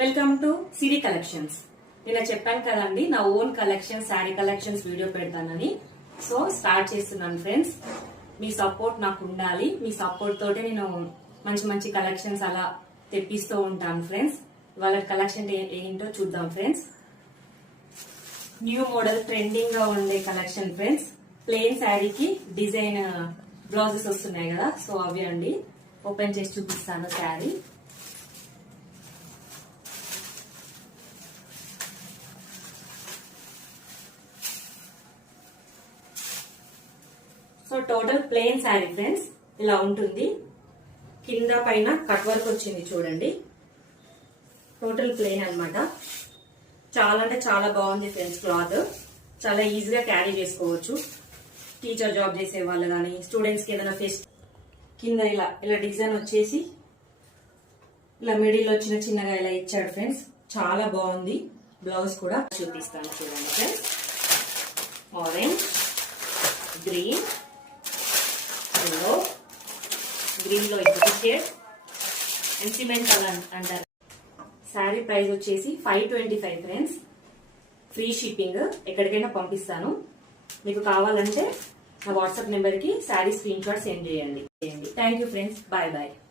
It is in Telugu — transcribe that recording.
Welcome to Siri collections. నిన్న చెప్పాను కదండి నా own collection sari collections video పెడతానని. సో స్టార్ట్ చేస్తున్నాను ఫ్రెండ్స్. మీ సపోర్ట్ నాకు ఉండాలి. మీ సపోర్ట్ తోటే నేను మంచి మంచి కలెక్షన్స్ అలా తెప్పిస్తూ ఉంటాను ఫ్రెండ్స్. వాళ్ళ కలెక్షన్ ఏంటో చూద్దాం ఫ్రెండ్స్. న్యూ మోడల్ ట్రెండింగ్ గా ఉండే కలెక్షన్ ఫ్రెండ్స్. ప్లెయిన్ శారీకి డిజైన్ బ్లౌజెస్ వస్తున్నాయి కదా, సో అవి అండి. ఓపెన్ చేసి చూపిస్తాను sari. So total plain sari friends ఇలా ఉంటుంది. కింద పైన కట్ వర్క్ వచ్చింది చూడండి. టోటల్ ప్లెయిన్ అన్నమాట. చాలా అంటే చాలా బాగుంది ఫ్రెండ్స్. క్లాత్ చాలా ఈజీగా క్యారీ చేసుకోవచ్చు. టీచర్ జాబ్ చేసే వాళ్ళు కానీ స్టూడెంట్స్ కి ఏదైనా ఫెస్ట్ కింద ఇలా ఇలా డిజైన్ వచ్చేసి ఇలా మిడిల్ లో చిన్న చిన్నగా ఇలా ఇచ్చాడు ఫ్రెండ్స్. చాలా బాగుంది. బ్లౌజ్ కూడా చూపిస్తాను చూడండి friends. Orange, green, yellow, green లో ఇంకొక షేడ్ అండ్ సిమెంట్ కలర్ అంటారు. శారీ ప్రైస్ వచ్చేసి 525 ఫ్రెండ్స్. ఫ్రీ షిప్పింగ్, ఎక్కడికైనా పంపిస్తాను. మీకు కావాలంటే నా వాట్సాప్ నెంబర్ కి శారీ స్క్రీన్ షాట్ సెండ్ చేయండి. Thank you friends. Bye bye.